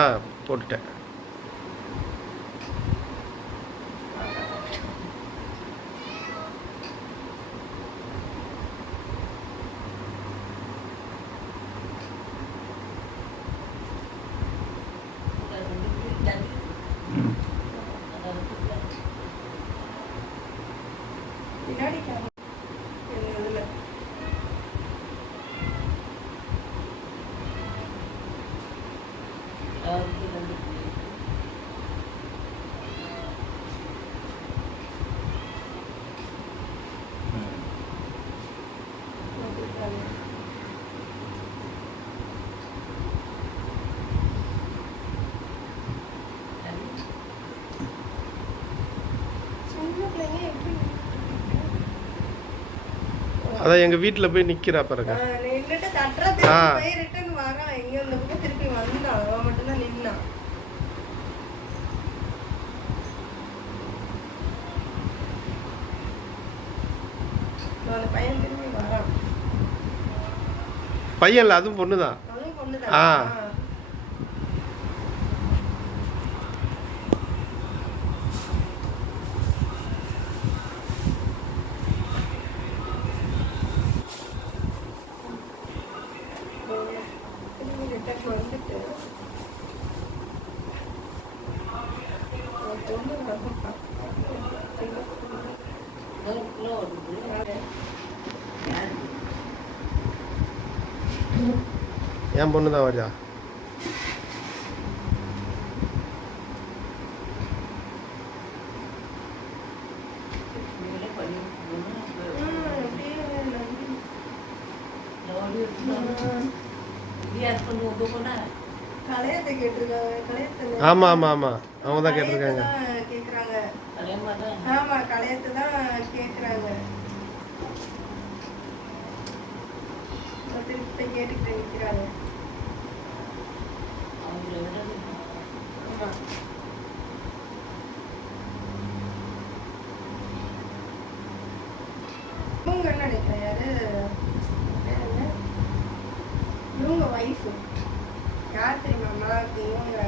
ஆ போட்டுட்டேன். அதான் எங்கள் வீட்டில் போய் நிற்கிறா பாருங்க. பையன் இல்லை, அதுவும் பொண்ணு தான். ஆ என் பொண்ணு தான் வருதா? ஆமாம் ஆமாம் ஆமாம், அவங்க தான் கேட்டிருக்காங்க. ஆமாம், கலையத்தை தான் கேட்குறாங்க. திருப்பி கேட்டுக்கிட்டு நிற்கிறாங்க. இவங்க நினைக்கிறேன் யாரு, இவங்க வைஃபு யார் தெரியுமா? அம்மாவுக்கு இவங்க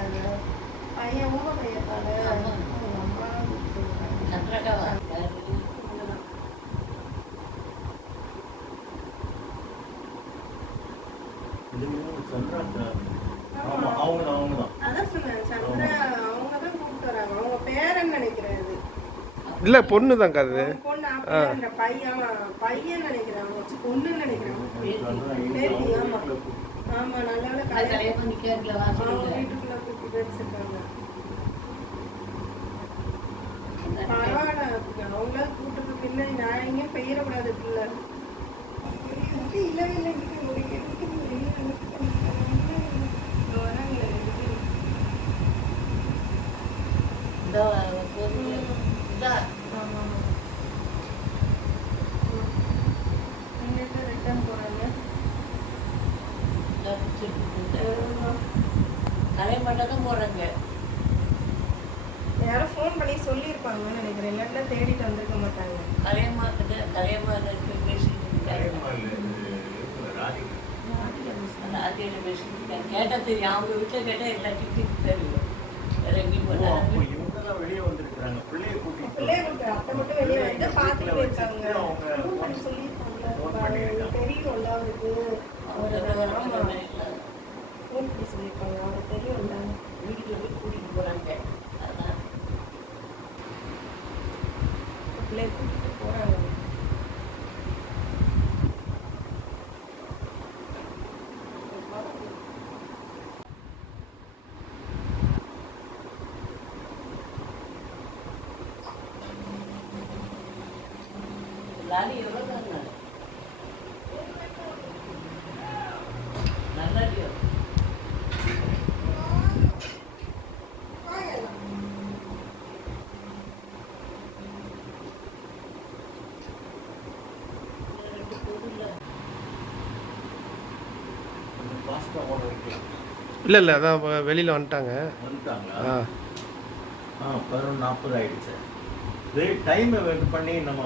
பையன் ஊக பையத்தால அம்மா இல்லை பொண்ணு தான் கது. பையன் நினைக்கிறேன், பொண்ணு நினைக்கிறேன். ஆமா, நல்ல வீட்டுக்குள்ள கூப்பிட்டு வச்சிருக்காங்க. பரவாயில்ல, அவங்களால கூட்டுக்கு பின்னாடி நான் எங்கேயும் பெய்யக்கூடாது. பிள்ளை இல்லை இல்லை ரிட்டர்ன் போறாங்க. போறாங்க. யாரும் ஃபோன் பண்ணி சொல்லியிருப்பாங்கன்னு நினைக்கிறேன், இல்லாட்டினா தேடிட்டு வந்திருக்க மாட்டாங்க. கேட்டா தெரியும், அவங்க வீட்டுல கேட்டா எல்லாத்தையும் தெரியும். வெளியே வந்திருக்காங்க, பிள்ளைய கூட்டிட்டு அப்ப மட்டும் வெளியே வந்து பார்த்துட்டு போயிருக்காங்க. தெரியும்ல அவருக்கு, ஃபோன் பண்ணி சொல்லியிருக்காங்க. அவருக்கு தெரியும்ல, வீட்டுல போய் கூட்டிட்டு போறாங்க. அதான் பிள்ளைய கூட்டிட்டு போறாங்க. லாரி எவ்வளோ தாங்க நல்லடியோ இல்லை இல்லை, அதான் வெளியில் வந்துட்டாங்க. ஆ 11:40 ஆயிடுச்சு. டைமை வெயிட் பண்ணி நம்ம